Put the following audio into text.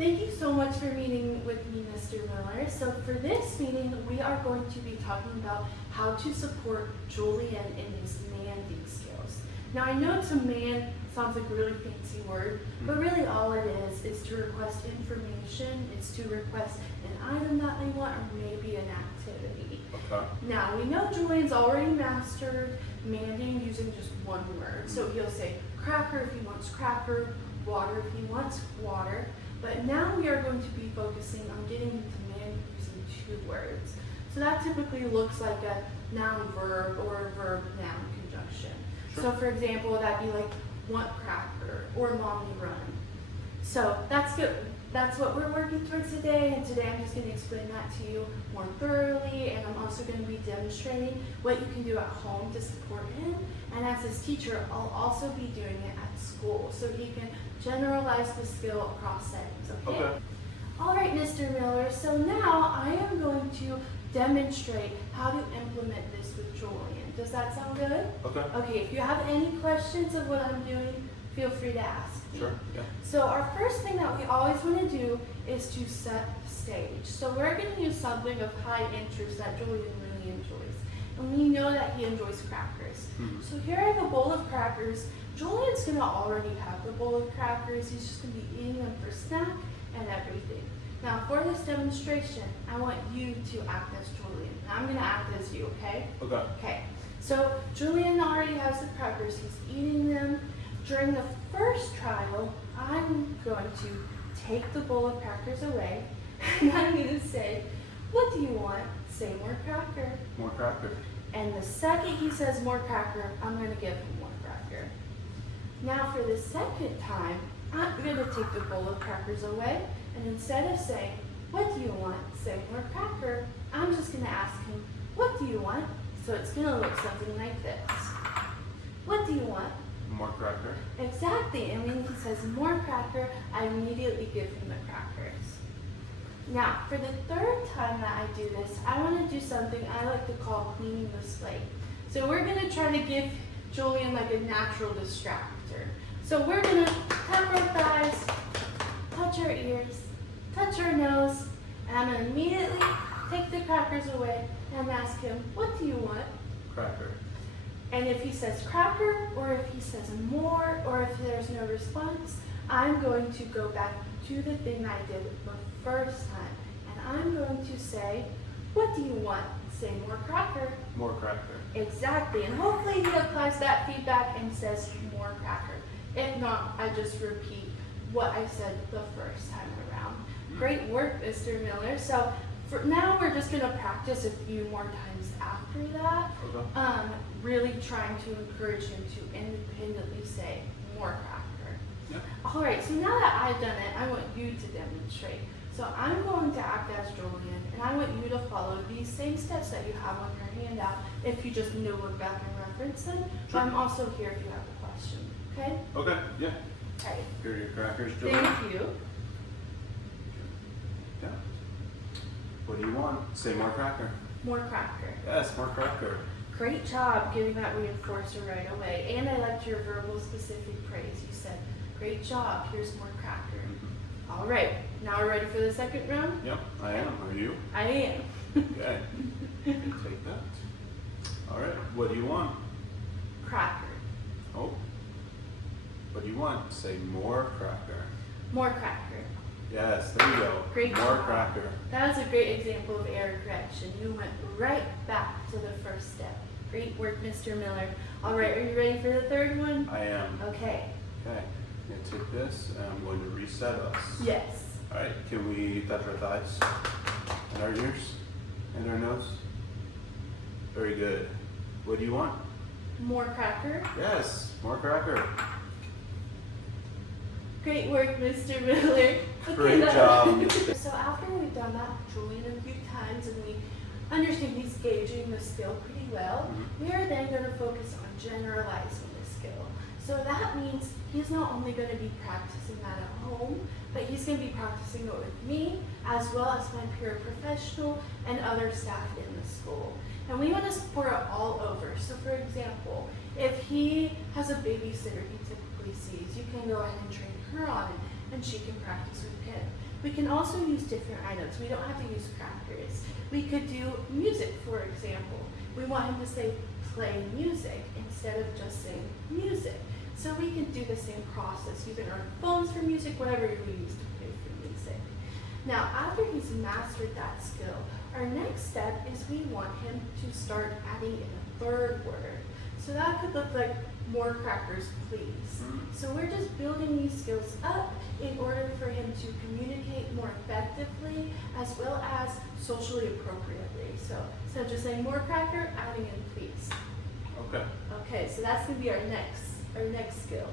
Thank you so much for meeting with me, Mr. Miller. So for this meeting, we are going to be talking about how to support Julian in his manding skills. Now I know to man sounds like a really fancy word, but really all it is to request information. It's to request an item that they want or maybe an activity. Okay. Now we know Julian's already mastered manding using just one word. So he'll say cracker if he wants cracker, water if he wants water. But now we are going to be focusing on getting him to man using two words. So that typically looks like a noun verb or a verb noun conjunction. Sure. So for example, that'd be like want cracker or mommy run. So that's good. That's what we're working towards today, and today I'm just going to explain that to you more thoroughly, and I'm also going to be demonstrating what you can do at home to support him, and as his teacher, I'll also be doing it at school, so he can generalize the skill across settings, okay? All right, Mr. Miller, so now I am going to demonstrate how to implement this with Julian. Does that sound good? Okay. Okay, if you have any questions of what I'm doing, feel free to ask. Sure. Yeah. So our first thing that we always want to do is to set the stage. So we're going to use something of high interest that Julian really enjoys. And we know that he enjoys crackers. Mm-hmm. So here I have a bowl of crackers. Julian's going to already have the bowl of crackers. He's just going to be eating them for snack and everything. Now for this demonstration, I want you to act as Julian. Now I'm going to act as you, okay? Okay. Okay. So Julian already has the crackers. He's eating them. During the first trial, I'm going to take the bowl of crackers away, and I'm going to say, what do you want? Say more cracker. More cracker. And the second he says more cracker, I'm going to give him more cracker. Now for the second time, I'm going to take the bowl of crackers away, and instead of saying, what do you want? Say more cracker. I'm just going to ask him, what do you want? So it's going to look something like this. What do you want? More cracker. Exactly, and when he says more cracker, I immediately give him the crackers. Now, for the third time that I do this, I want to do something I like to call cleaning the slate. So we're going to try to give Julian like a natural distractor. So we're going to tap our thighs, touch our ears, touch our nose, and I'm going to immediately take the crackers away and ask him, what do you want? Cracker. And if he says cracker, or if he says more, or if there's no response, I'm going to go back to the thing I did the first time. And I'm going to say, what do you want? Say more cracker. More cracker. Exactly. And hopefully he applies that feedback and says more cracker. If not, I just repeat what I said the first time around. Great work, Mr. Miller. So for now, we're just going to practice a few more times after that. Okay. Really trying to encourage him to independently say more cracker. Yeah. All right, so now that I've done it, I want you to demonstrate. So I'm going to act as Julian, and I want you to follow these same steps that you have on your handout if you just know look back and reference them. Sure. But I'm also here if you have a question, okay? Okay. Yeah. Okay. Here are your crackers, Julian. Thank you. Yeah. What do you want? Say more cracker. More cracker. Yes, more cracker. Great job getting that reinforcer right away. And I liked your verbal specific praise. You said, great job, here's more cracker. Mm-hmm. All right, now we're ready for the second round? Yep, I am. Are you? I am. Okay. You can take that. All right. What do you want? Cracker. Oh. What do you want? Say more cracker. More cracker. Yes, there you go. Great More job. cracker. That was a great example of error correction. You went right back to the first step. Great work, Mr. Miller. All right, are you ready for the third one? I am. Okay. Okay. I'm going to take this and I'm going to reset us. Yes. All right. Can we touch our thighs and our ears and our nose? Very good. What do you want? More cracker. Yes, more cracker. Great work, Mr. Miller. Great job. So after we've done that Julian a few times and we understand he's gauging the skill pretty well, we are then going to focus on generalizing the skill. So that means he's not only going to be practicing that at home, but he's going to be practicing it with me as well as my peer professional and other staff in the school. And we want to support it all over. So for example, if he has a babysitter he typically sees, you can go ahead and train her on it and she can practice with him. We can also use different items. We don't have to use crackers. We could do music, for example. We want him to say play music instead of just saying music. So we can do the same process using our phones for music, whatever we use to play for music. Now, after he's mastered that skill, our next step is we want him to start adding in a third word. So that could look like more crackers, please. So we're just building these skills up in order for him to communicate more effectively as well as socially appropriately. So instead of just saying more cracker, adding in please. Okay. Okay, so that's gonna be our next skill.